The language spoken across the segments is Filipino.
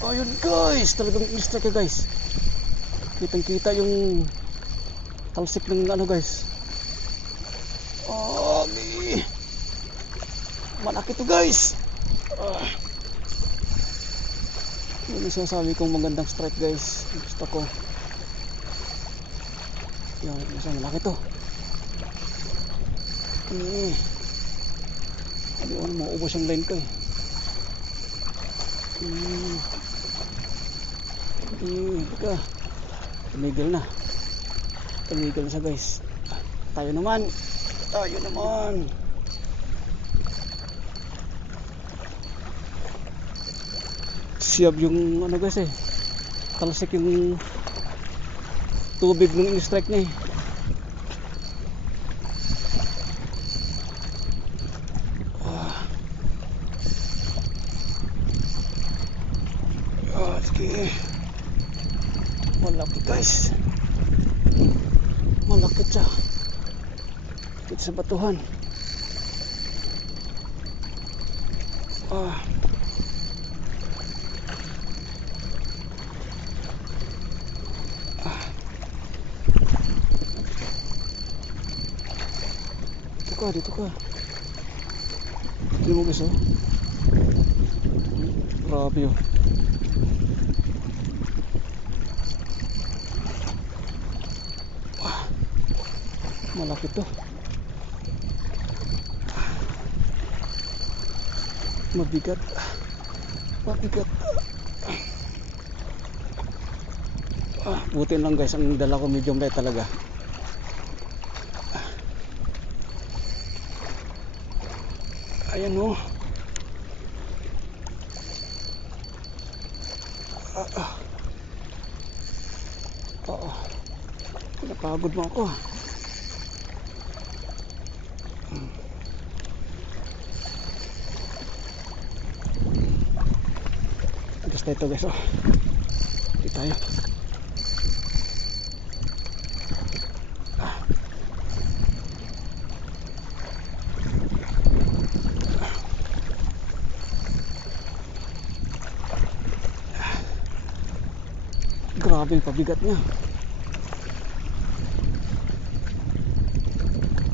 Ayun guys, talagang strike ka guys. Kitang kita yung talsik ng ano guys. Oh, mi. Malaki to guys. Ah. Yun ang sinasabi kong magandang strike guys. Gusto ko. Yan, isa malaki to. Eh. Hindi ko na maubos ang line ko eh. Hmm. Hmm, teka. Tumigil na. Tumigil na siya guys. Tayo naman. Tayo naman. Siyab yung ano guys eh. Talsik yung tubig ng in-strike niya eh. Ah. Sige. Malaki guys. Malaki siya. Dito sa batuhan. Ah. Dito ka, dito ka. Hindi mo gusto? Grabe oh. Malaki to. Mabigat. Mabigat. Ah, buti lang guys, ang dala ko medium light talaga. Ayan oh. Ah, ah. Oo. Napagod mo ako ah. Ito guys oh. Tayo. Ah. Grabe yung pabigat niya.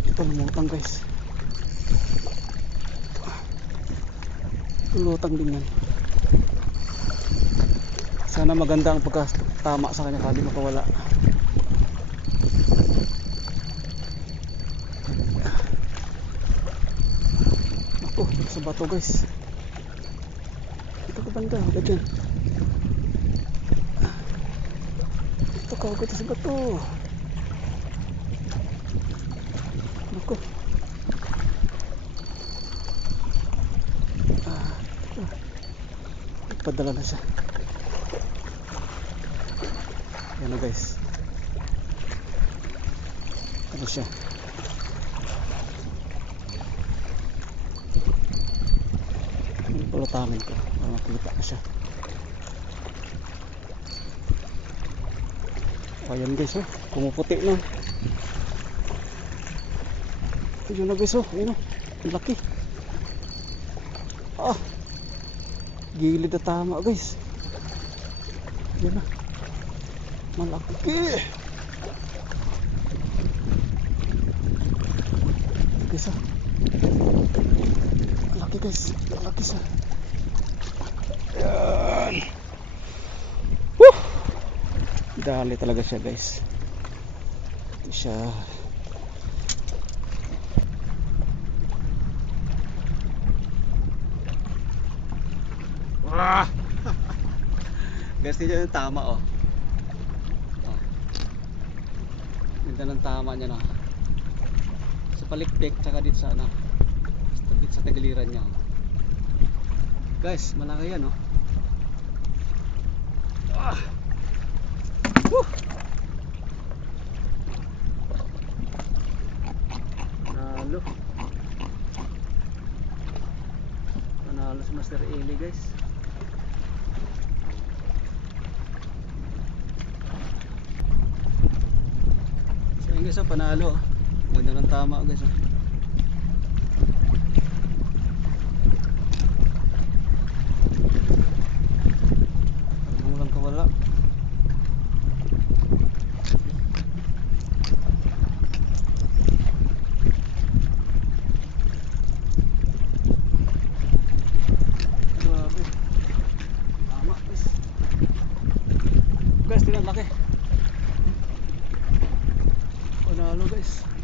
Ito lumutang guys. Lutang din yan. Sana maganda ang pagkatama sa kanya kali makawala. Ako, sa bato guys. Ito ka banda, dyan. Ito ka, agad sa bato. Ako. Ah. Padala na siya. Na guys. Ano siya? Pulutamin ko para makita ko siya. O ayan guys oh, kumuputi na. Ayun na guys oh, ayun oh. Ang laki. Ah. Gilid na tama guys. Yan na. Malaki. Ah. Malaki guys. Malaki siya. Yan. Woo! Dali talaga siya guys. Ito siya. Wah! guys, dito yung tama. Oh. Ganda ng tama niya no. Sa palikpik tsaka dito sa ano. Dito sa tagiliran niya. oh. Guys, malaki yan oh. Ah. Woo! Panalo. Panalo si Master Eli guys. So yun guys, oh, panalo. Ganda ng tama guys. oh. Ito na, laki. Panalo guys.